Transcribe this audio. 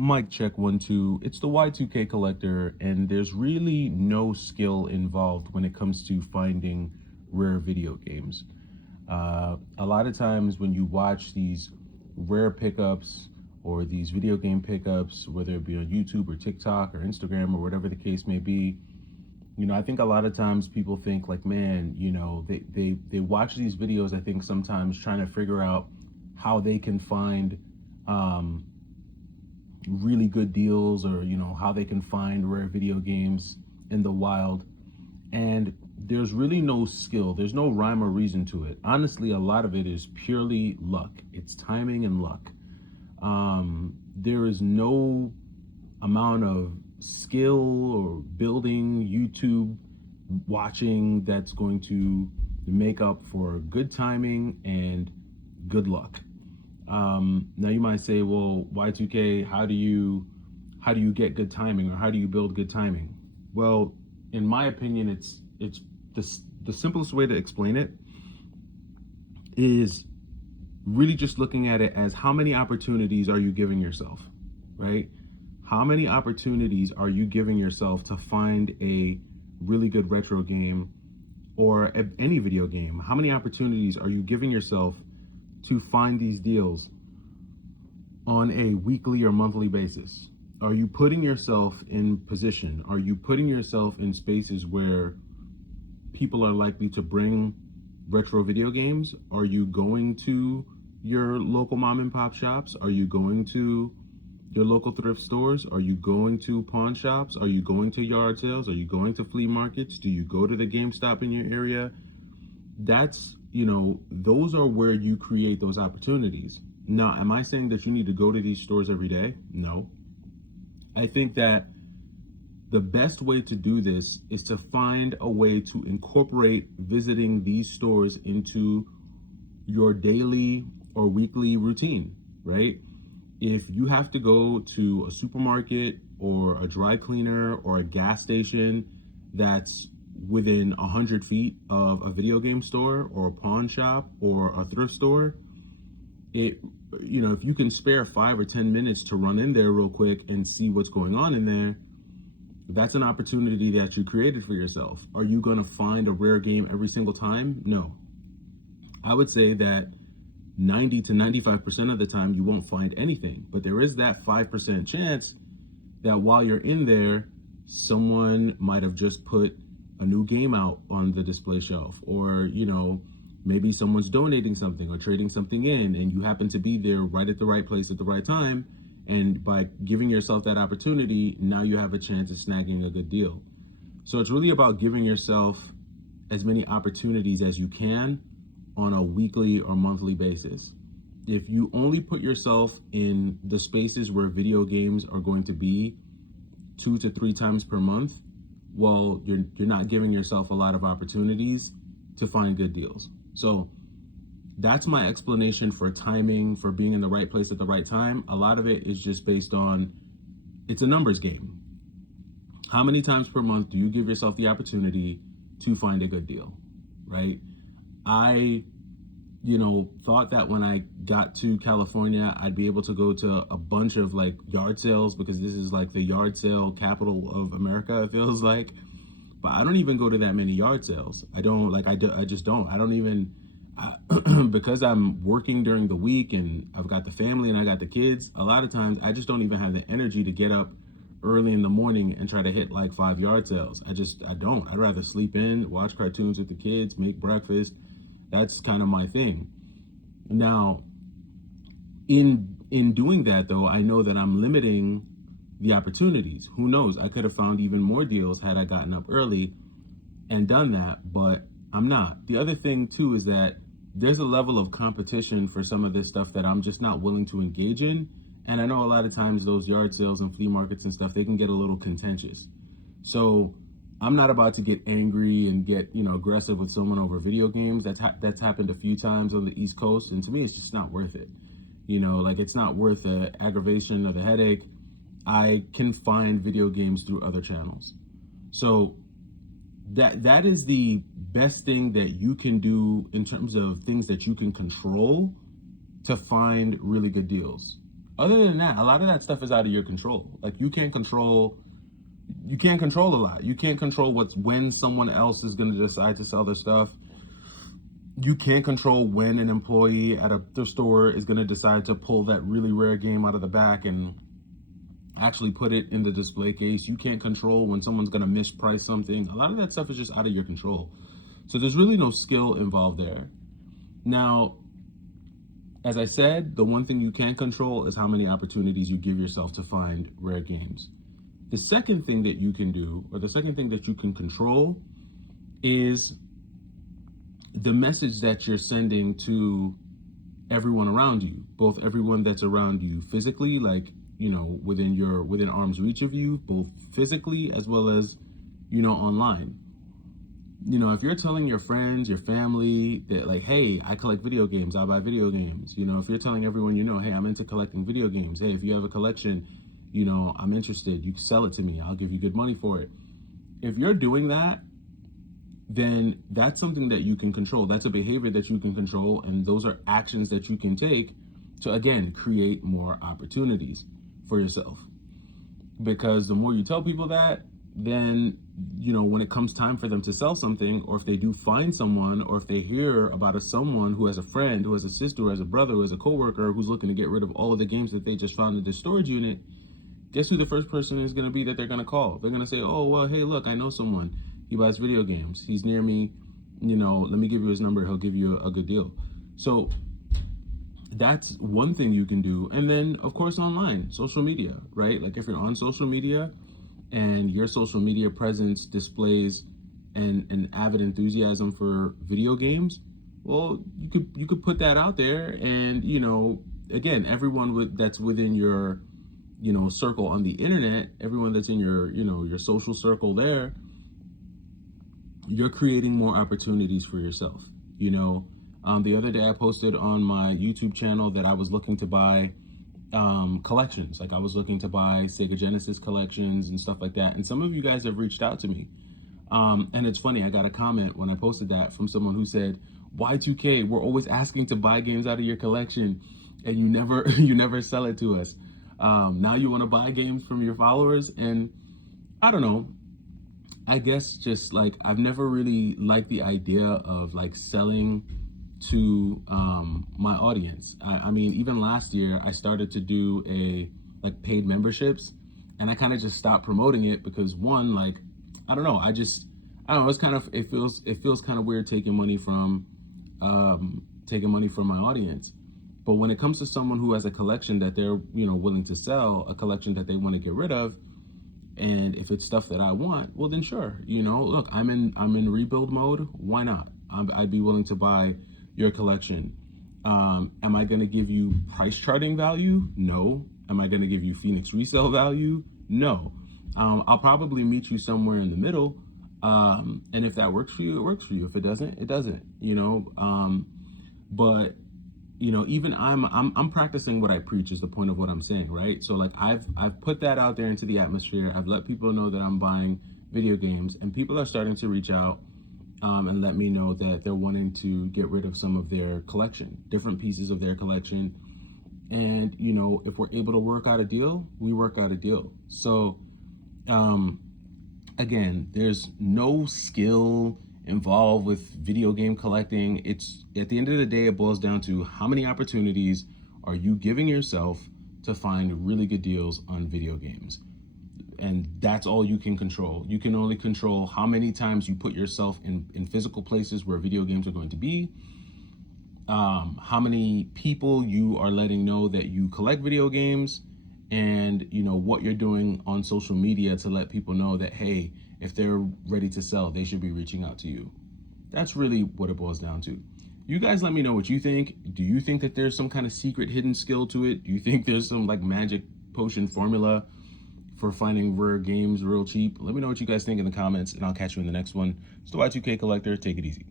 Mic check 1 2. It's the Y2K collector, and there's really no skill involved when it comes to finding rare video games. A lot of times when you watch these rare pickups or these video game pickups, whether it be on YouTube or TikTok or Instagram or whatever the case may be, I think a lot of times people think like, man, they watch these videos, I think sometimes trying to figure out how they can find um, really good deals, or how they can find rare video games in the wild. And there's really no skill, there's no rhyme or reason to it. Honestly, a lot of it is purely luck. It's timing and luck. There is no amount of skill or building YouTube watching that's going to make up for good timing and good luck. Now you might say, well, Y2K, how do you get good timing, or how do you build good timing? Well, in my opinion, it's the simplest way to explain it is really just looking at it as how many opportunities are you giving yourself, right? How many opportunities are you giving yourself to find a really good retro game or any video game? How many opportunities are you giving yourself to find these deals on a weekly or monthly basis? Are you putting yourself in position? Are you putting yourself in spaces where people are likely to bring retro video games? Are you going to your local mom and pop shops? Are you going to your local thrift stores? Are you going to pawn shops? Are you going to yard sales? Are you going to flea markets? Do you go to the GameStop in your area? Those are where you create those opportunities. Now, am I saying that you need to go to these stores every day? No. I think that the best way to do this is to find a way to incorporate visiting these stores into your daily or weekly routine, right? If you have to go to a supermarket or a dry cleaner or a gas station that's within 100 feet of a video game store or a pawn shop or a thrift store, if you can spare 5 or 10 minutes to run in there real quick and see what's going on in there, that's an opportunity that you created for yourself. Are you going to find a rare game every single time? No. I would say that 90 to 95% of the time you won't find anything, but there is that 5% chance that while you're in there, someone might have just put a new game out on the display shelf, or maybe someone's donating something or trading something in, and you happen to be there right at the right place at the right time. And by giving yourself that opportunity, now you have a chance of snagging a good deal. So it's really about giving yourself as many opportunities as you can on a weekly or monthly basis. If you only put yourself in the spaces where video games are going to be 2 to 3 times per month, well, you're not giving yourself a lot of opportunities to find good deals. So that's my explanation for timing, for being in the right place at the right time. A lot of it is just based on, it's a numbers game. How many times per month do you give yourself the opportunity to find a good deal, right? I, thought that when I got to California, I'd be able to go to a bunch of like yard sales, because this is like the yard sale capital of America, it feels like. But I don't even go to that many yard sales. I just don't. I don't even, because I'm working during the week and I've got the family and I got the kids, a lot of times I just don't even have the energy to get up early in the morning and try to hit like 5 yard sales. I don't. I'd rather sleep in, watch cartoons with the kids, make breakfast. That's kind of my thing. Now, in doing that though, I know that I'm limiting the opportunities. Who knows? I could have found even more deals had I gotten up early and done that, but I'm not. The other thing too is that there's a level of competition for some of this stuff that I'm just not willing to engage in. And I know a lot of times those yard sales and flea markets and stuff, they can get a little contentious. So I'm not about to get angry and get, aggressive with someone over video games. That's happened a few times on the East Coast. And to me, it's just not worth it. It's not worth the aggravation or the headache. I can find video games through other channels. So that is the best thing that you can do in terms of things that you can control to find really good deals. Other than that, a lot of that stuff is out of your control. Like you can't control a lot. You can't control when someone else is going to decide to sell their stuff. You can't control when an employee at a thrift store is going to decide to pull that really rare game out of the back and actually put it in the display case. You can't control when someone's going to misprice something. A lot of that stuff is just out of your control. So there's really no skill involved there. Now, as I said, the one thing you can control is how many opportunities you give yourself to find rare games. The second thing that you can do, or the second thing that you can control, is the message that you're sending to everyone around you, both everyone that's around you physically, like, within arm's reach of you, both physically as well as, online. If you're telling your friends, your family that, like, hey, I collect video games, I buy video games. If you're telling everyone, hey, I'm into collecting video games. Hey, if you have a collection, I'm interested. You can sell it to me. I'll give you good money for it. If you're doing that, then that's something that you can control. That's a behavior that you can control. And those are actions that you can take to, again, create more opportunities for yourself. Because the more you tell people that, then, when it comes time for them to sell something, or if they do find someone, or if they hear about someone who has a friend, who has a sister, who has a brother, who has a coworker, who's looking to get rid of all of the games that they just found in their storage unit, guess who the first person is going to be that they're going to call? They're going to say, oh, well, hey, look, I know someone. He buys video games. He's near me. Let me give you his number. He'll give you a good deal. So that's one thing you can do. And then, of course, online, social media, right? Like if you're on social media and your social media presence displays an avid enthusiasm for video games, well, you could put that out there. And, again, everyone that's within your, circle on the internet, everyone that's in your, your social circle there, you're creating more opportunities for yourself. The other day I posted on my YouTube channel that I was looking to buy collections. Like I was looking to buy Sega Genesis collections and stuff like that. And some of you guys have reached out to me. And it's funny, I got a comment when I posted that from someone who said, Y2K, we're always asking to buy games out of your collection and you never sell it to us. Now you want to buy games from your followers. And I don't know, I guess just like I've never really liked the idea of like selling to my audience. I mean, even last year I started to do paid memberships, and I kind of just stopped promoting it because one, like, I don't know, it feels kind of weird taking money from my audience. But when it comes to someone who has a collection that they're willing to sell, a collection that they want to get rid of, and if it's stuff that I want, well then sure, look, I'm in rebuild mode. Why not? I'd be willing to buy your collection. Am I going to give you price charting value? No. Am I going to give you Phoenix resale value? No. I'll probably meet you somewhere in the middle. And if that works for you, it works for you. If it doesn't, it doesn't. But even I'm practicing what I preach is the point of what I'm saying, right? So like I've put that out there into the atmosphere. I've let people know that I'm buying video games, and people are starting to reach out and let me know that they're wanting to get rid of some of their collection, different pieces of their collection. And if we're able to work out a deal, we work out a deal. So again, there's no skill involved with video game collecting. It's at the end of the day, it boils down to how many opportunities are you giving yourself to find really good deals on video games. And that's all you can control. You can only control how many times you put yourself in physical places where video games are going to be, how many people you are letting know that you collect video games, and what you're doing on social media to let people know that, hey, if they're ready to sell, they should be reaching out to you. That's really what it boils down to. You guys let me know what you think. Do you think that there's some kind of secret hidden skill to it? Do you think there's some like magic potion formula for finding rare games real cheap? Let me know what you guys think in the comments, and I'll catch you in the next one. It's the Y2K Collector. Take it easy.